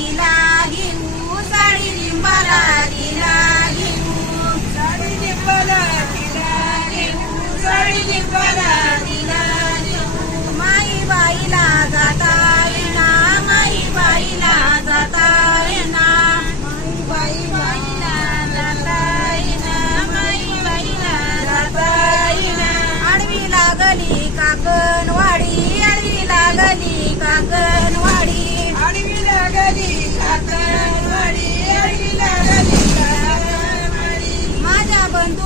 sila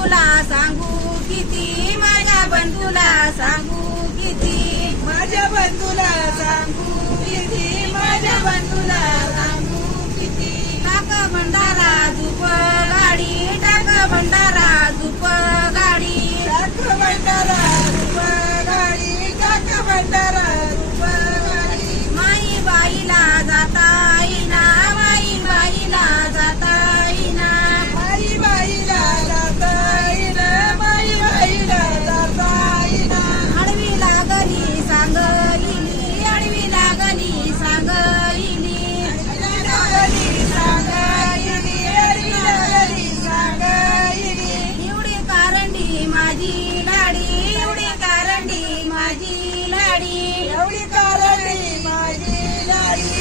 तुला सांगू किती माझ्या बंधूला सांगू किती माझ्या बंधूला सांगू किती माझ्या बंधूला एवढी कारणी माझी लाडी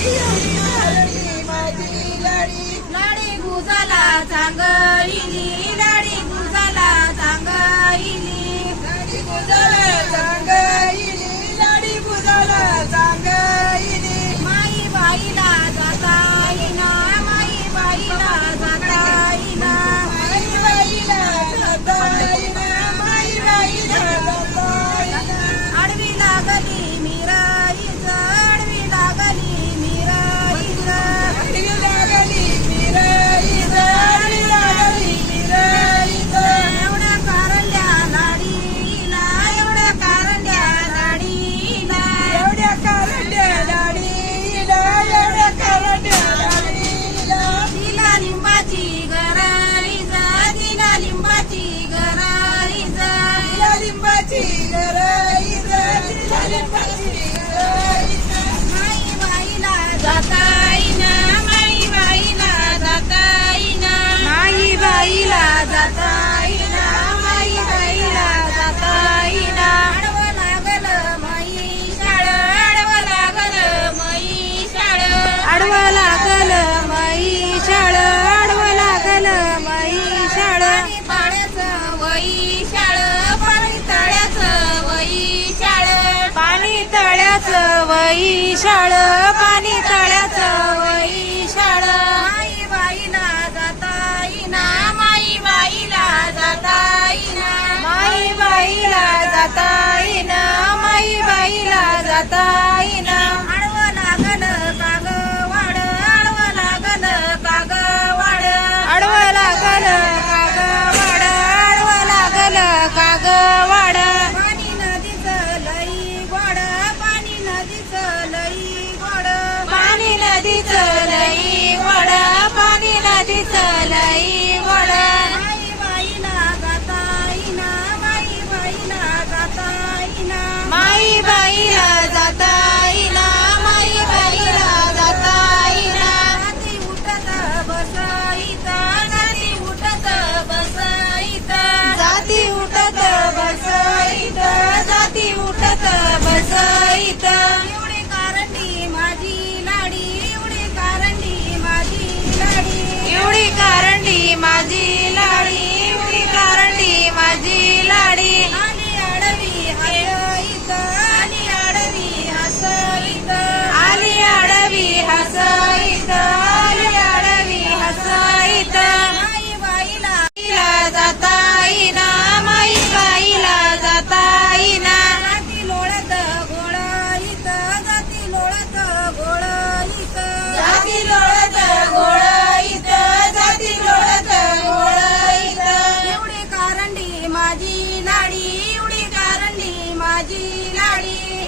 वई शाळ पाणी तळ्याचं वई शाळ आई बाईला जाता इना माई बाईला जाता इना माई बाईला जाता इना माई बाईला जाता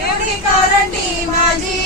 देवणी करंडी माझी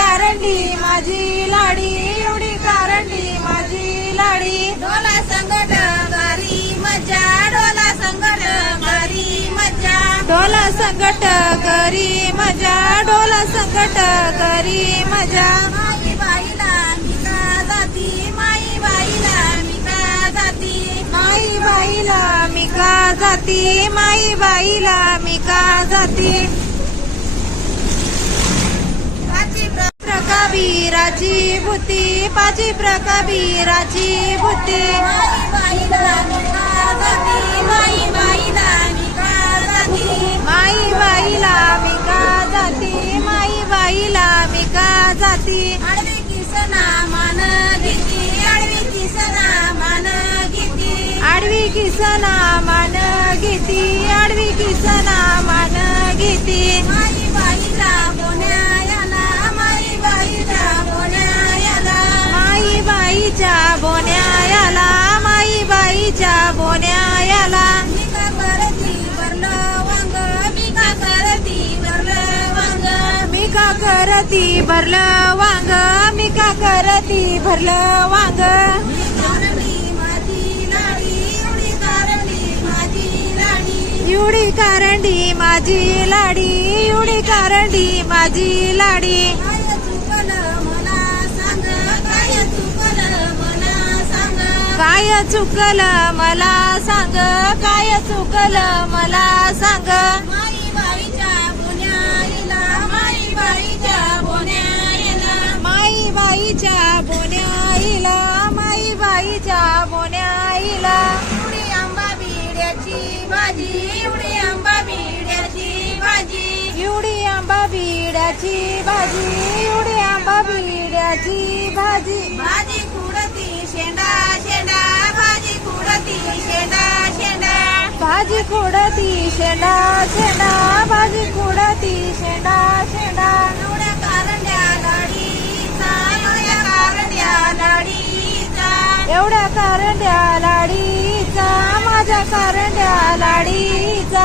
कारंडी माझी लाडी एवढी कारंडी माझी लाडी. डोला संगट गारी मजा डोला संगट गारी मजा डोला संगट करी मजा डोला संगट करी मजा माई बाईला मिका जाती माई बाईला मिका जाती. माई बाईला मिका जाती माई बाईला मिका जाती. कबीराची भूती पाजी प्रकबीराची भूती माई माई मी का जाती माई बाईला मी का जाती आडवी किसना मान गीती आडवी किसना मान गीती आडवी किसना मान गीती आडवी किसना मान गीती करती भरलं वांग मी का करती भरलं वांग? एवढी कारंडी माझी लाडी एवढी कारंडी माझी लाडी. काय चुकलं मला सांग काय चुकलं मला सांग. भाजी भाजी उड्या बिड्याची भाजी. भाजी कुडती शेंडा शेंडा भाजी कुडती शेंडा शेंडा. भाजी कुडती शेंडा शेंडा भाजी कुडती शेंडा शेंडा. एवढ्या कारंड्या लाडीचा एवढ्या कारंड्या लाडीचा. एवढ्या कारंड्या लाडीचा माझ्या कारंड्या लाडीचा.